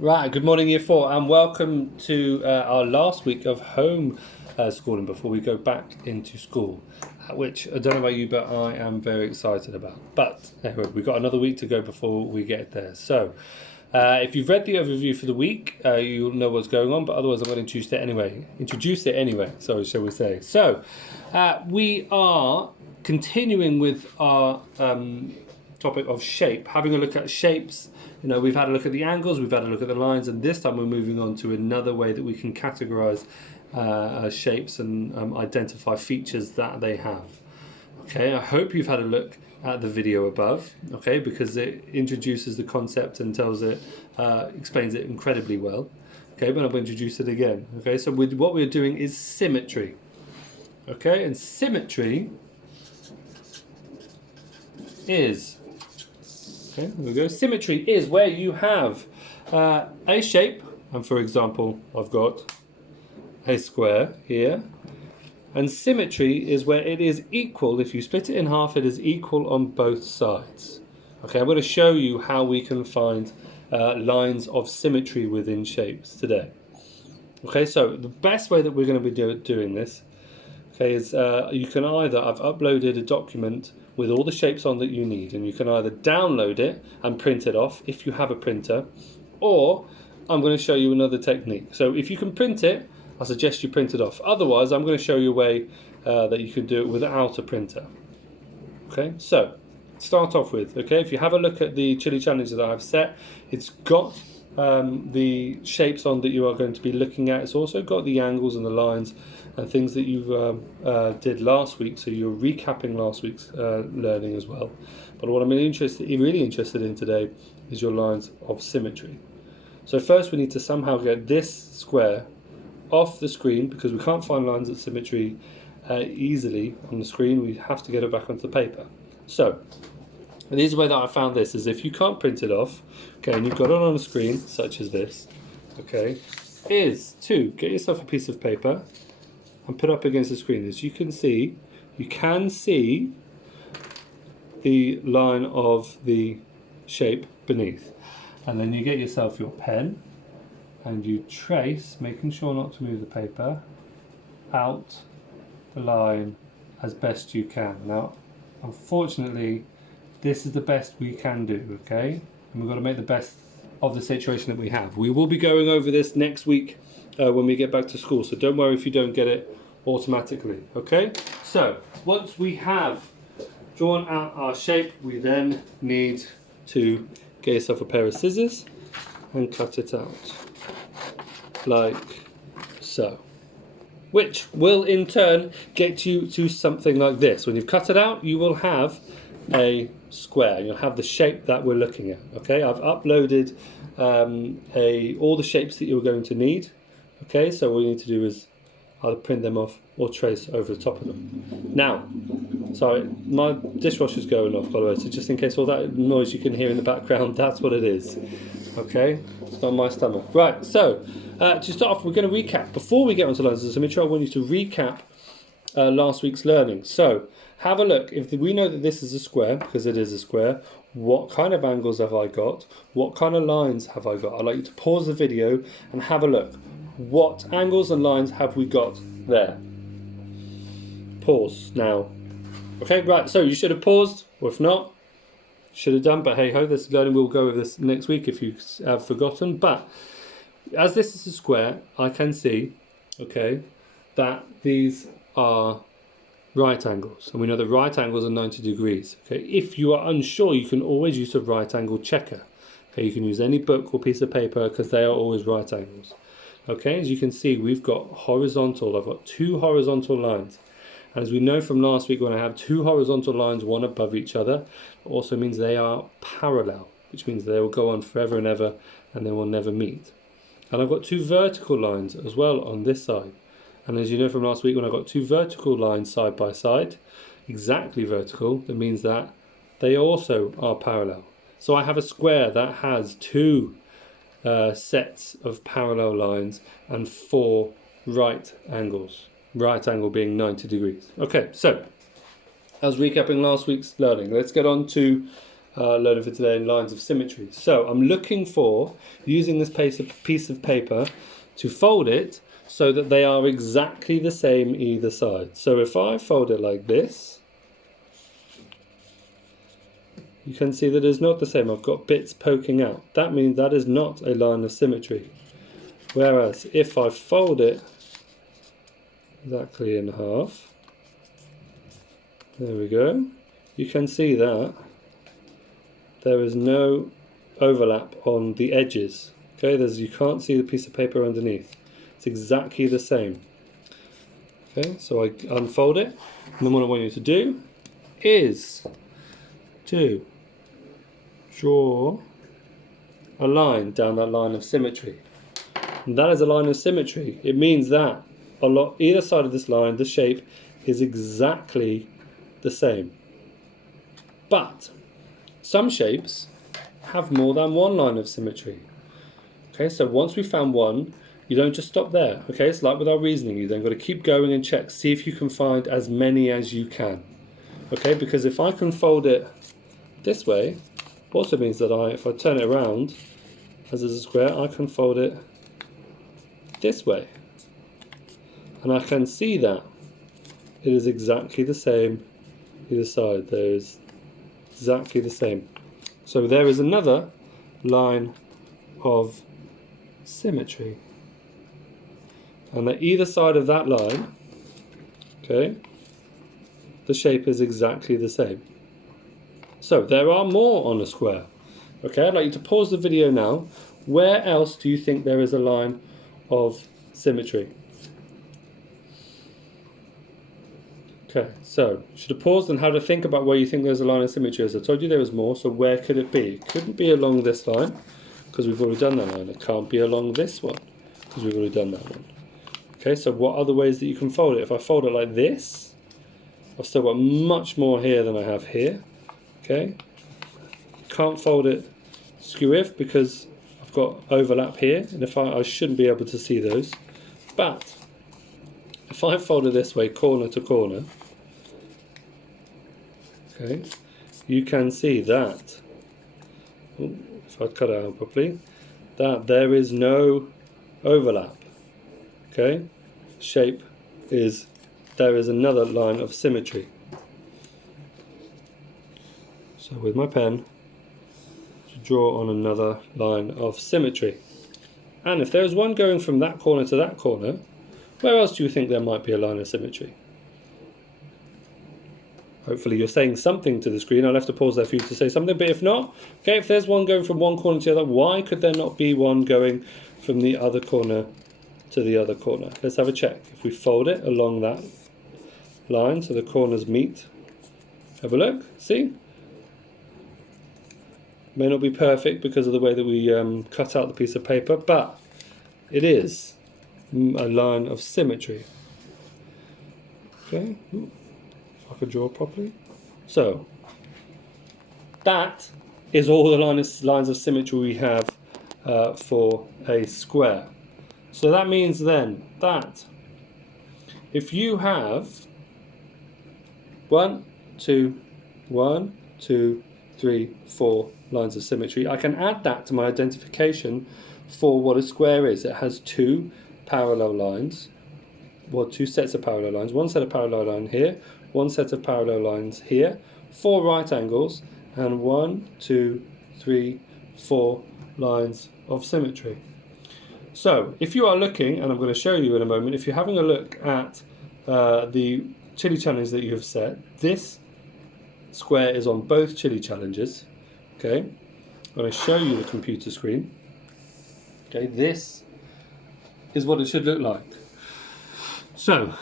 Right, good morning Year 4 and welcome to our last week of home schooling before we go back into school, which I don't know about you, but I am very excited about. But anyway, we've got another week to go before we get there. So if you've read the overview for the week, you'll know what's going on, but otherwise I'm going to introduce it anyway, so shall we say. So we are continuing with our topic of shape, having a look at shapes. You know, we've had a look at the angles, we've had a look at the lines, and this time we're moving on to another way that we can categorize shapes and identify features that they have. Okay, I hope you've had a look at the video above, okay, because it introduces the concept and explains it incredibly well. Okay, but I'll introduce it again. Okay, so what we're doing is symmetry. Okay, and symmetry is... Okay, there we go. Symmetry is where you have a shape, and for example, I've got a square here, and symmetry is where it is equal. If you split it in half, it is equal on both sides. Okay, I'm going to show you how we can find lines of symmetry within shapes today. Okay, so the best way that we're going to be doing this, okay, is you can either, I've uploaded a document with all the shapes on that you need, and you can either download it and print it off if you have a printer, or I'm going to show you another technique. So if you can print it, I suggest you print it off. Otherwise, I'm going to show you a way that you can do it without a printer. Okay, so start off with, okay, if you have a look at the Chili Challenge that I've set, it's got the shapes on that you are going to be looking at. It's also got the angles and the lines and things that you did last week, so you're recapping last week's learning as well. But what I'm really interested in today is your lines of symmetry. So first we need to somehow get this square off the screen, because we can't find lines of symmetry easily on the screen. We have to get it back onto the paper. So the easy way that I found this is, if you can't print it off, okay, and you've got it on a screen such as this, okay, is to get yourself a piece of paper and put up against the screen. As you can see the line of the shape beneath, and then you get yourself your pen and you trace, making sure not to move the paper, out the line as best you can. Now, unfortunately, this is the best we can do, okay? And we've got to make the best of the situation that we have. We will be going over this next week when we get back to school, so don't worry if you don't get it automatically, okay? So, once we have drawn out our shape, we then need to get yourself a pair of scissors and cut it out, like so. Which will in turn get you to something like this. When you've cut it out, you will have a square. You'll have the shape that we're looking at. Okay, I've uploaded all the shapes that you're going to need. Okay, so all you need to do is either print them off or trace over the top of them. Now, sorry, my dishwasher's going off, by the way, so just in case all that noise you can hear in the background, that's what it is. Okay, it's not my stomach. Right, so to start off, we're going to recap. Before we get onto lines of symmetry, I want you to recap last week's learning. So have a look. If we know that this is a square, because it is a square, what kind of angles have I got? What kind of lines have I got? I'd like you to pause the video and have a look. What angles and lines have we got there? Pause now. Okay, right, so you should have paused, or if not, should have done, but hey ho, this learning, we'll go over this next week if you have forgotten. But as this is a square, I can see, okay, that these are right angles, and we know that right angles are 90 degrees. Okay, if you are unsure, you can always use a right angle checker. Okay, you can use any book or piece of paper, because they are always right angles. Okay, as you can see, we've got horizontal. I've got two horizontal lines. And as we know from last week, when I have two horizontal lines, one above each other, it also means they are parallel, which means they will go on forever and ever, and they will never meet. And I've got two vertical lines as well on this side. And as you know from last week, when I've got two vertical lines side by side, exactly vertical, that means that they also are parallel. So I have a square that has two sets of parallel lines and four right angles. Right angle being 90 degrees. Okay, so as recapping last week's learning, let's get on to learning for today in lines of symmetry. So I'm looking for, using this piece of paper, to fold it so that they are exactly the same either side. So if I fold it like this, you can see that it's not the same. I've got bits poking out. That means that is not a line of symmetry. Whereas if I fold it exactly in half, there we go, you can see that there is no overlap on the edges. Okay, you can't see the piece of paper underneath. It's exactly the same. Okay, so I unfold it, and then what I want you to do is to draw a line down that line of symmetry. And that is a line of symmetry. It means that either side of this line, the shape is exactly the same. But some shapes have more than one line of symmetry. Okay, so once we found one, you don't just stop there. Okay, it's like with our reasoning, you then got to keep going and check, see if you can find as many as you can. Okay, because if I can fold it this way, also means that if I turn it around as a square, I can fold it this way. And I can see that it is exactly the same either side. There is exactly the same. So there is another line of symmetry. And at either side of that line, okay, the shape is exactly the same. So there are more on a square. Okay, I'd like you to pause the video now. Where else do you think there is a line of symmetry? Okay, so you should have paused and had a think about where you think there's a line of symmetry. As I told you, there was more, so where could it be? It couldn't be along this line, because we've already done that line. It can't be along this one, because we've already done that one. Okay, so what other ways that you can fold it? If I fold it like this, I've still got much more here than I have here. Okay, can't fold it skew-if because I've got overlap here, and if I shouldn't be able to see those. But if I fold it this way, corner to corner, okay, you can see that, if I cut it out properly, that there is no overlap. Okay, shape is, there is another line of symmetry. So with my pen, to draw on another line of symmetry. And if there is one going from that corner to that corner, where else do you think there might be a line of symmetry? Hopefully you're saying something to the screen. I'll have to pause there for you to say something, but if not, okay, if there's one going from one corner to the other, why could there not be one going from the other corner to the other corner? Let's have a check. If we fold it along that line so the corners meet, have a look, see? May not be perfect because of the way that we cut out the piece of paper, but it is a line of symmetry. Okay, if I could draw properly. So that is all the lines of symmetry we have for a square. So that means then that if you have 1, 2, 3, 4 lines of symmetry, I can add that to my identification for what a square is. It has two parallel lines, well, two sets of parallel lines, one set of parallel lines here, one set of parallel lines here, 4 right angles, and 1, 2, 3, 4 lines of symmetry. So if you are looking, and I'm going to show you in a moment, if you're having a look at the chili challenge that you have set, this square is on both chili challenges. Okay, I'm going to show you the computer screen. Okay, this is what it should look like. So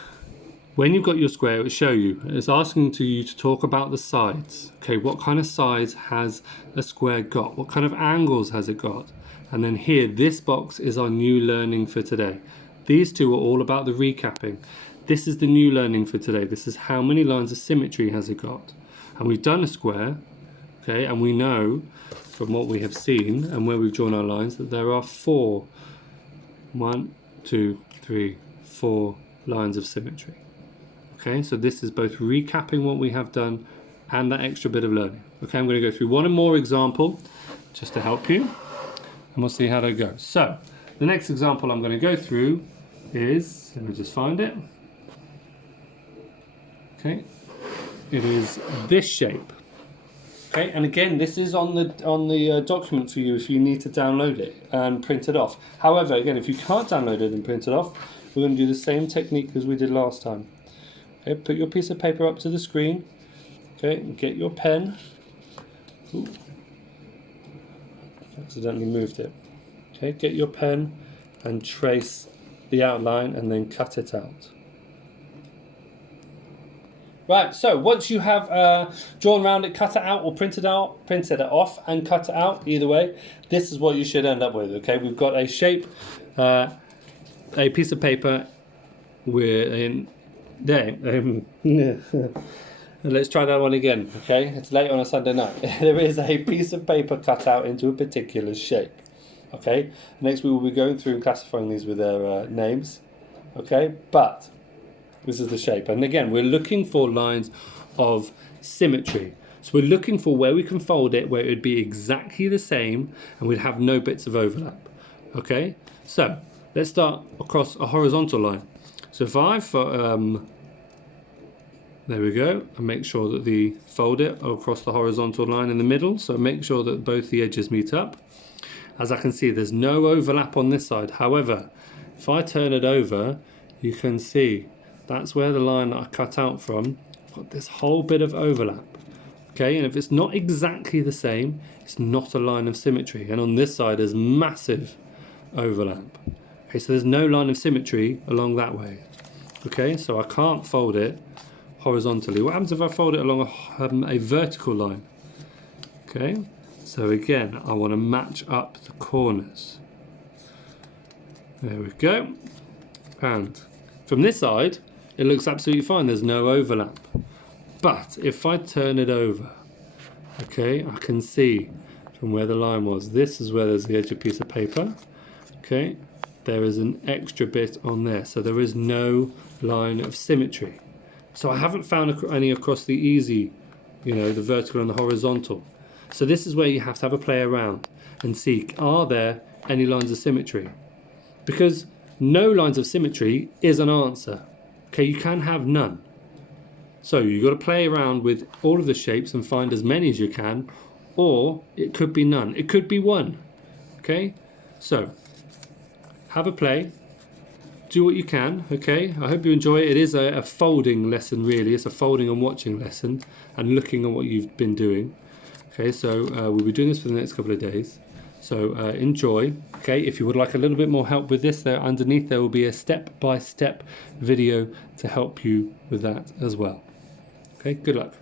when you've got your square, it will show you, it's asking you to talk about the sides. Okay, what kind of sides has a square got? What kind of angles has it got? And then here, this box is our new learning for today. These two are all about the recapping. This is the new learning for today. This is how many lines of symmetry has it got. And we've done a square, okay, and we know from what we have seen and where we've drawn our lines that there are 4, 1, 2, 3, 4 lines of symmetry. Okay, so this is both recapping what we have done and that extra bit of learning. Okay, I'm going to go through one more example just to help you, and we'll see how that goes. So, the next example I'm going to go through is, let me just find it. Okay, it is this shape. Okay, and again, this is on the document for you if you need to download it and print it off. However, again, if you can't download it and print it off, we're going to do the same technique as we did last time. Okay, put your piece of paper up to the screen. Okay, and get your pen. Ooh, accidentally moved it. Okay, get your pen and trace the outline and then cut it out. Right, so once you have drawn around it, cut it out or printed it off and cut it out, either way, this is what you should end up with, okay? We've got a shape, a piece of paper, let's try that one again, okay? It's late on a Sunday night. There is a piece of paper cut out into a particular shape, okay? Next we will be going through and classifying these with their names, okay? But this is the shape, and again we're looking for lines of symmetry. So we're looking for where we can fold it where it would be exactly the same and we'd have no bits of overlap. Okay, so let's start across a horizontal line. So if I there we go, and make sure that the fold it across the horizontal line in the middle, so make sure that both the edges meet up. As I can see, there's no overlap on this side. However, if I turn it over, you can see that's where the line that I cut out from, I've got this whole bit of overlap. Okay, and if it's not exactly the same, it's not a line of symmetry. And on this side, there's massive overlap. Okay, so there's no line of symmetry along that way. Okay, so I can't fold it horizontally. What happens if I fold it along a vertical line? Okay, so again, I want to match up the corners. There we go. And from this side, it looks absolutely fine, there's no overlap. But if I turn it over, okay, I can see from where the line was, this is where there's the edge of a piece of paper, okay, there is an extra bit on there, so there is no line of symmetry. So I haven't found any across the easy, you know, the vertical and the horizontal. So this is where you have to have a play around and see, are there any lines of symmetry? Because no lines of symmetry is an answer. Okay, you can have none. So you've got to play around with all of the shapes and find as many as you can, or it could be none. It could be one. Okay, so have a play. Do what you can. Okay, I hope you enjoy it. It is a folding lesson, really. It's a folding and watching lesson and looking at what you've been doing. Okay, so we'll be doing this for the next couple of days. So enjoy. Okay, if you would like a little bit more help with this, there underneath there will be a step-by-step video to help you with that as well. Okay, good luck.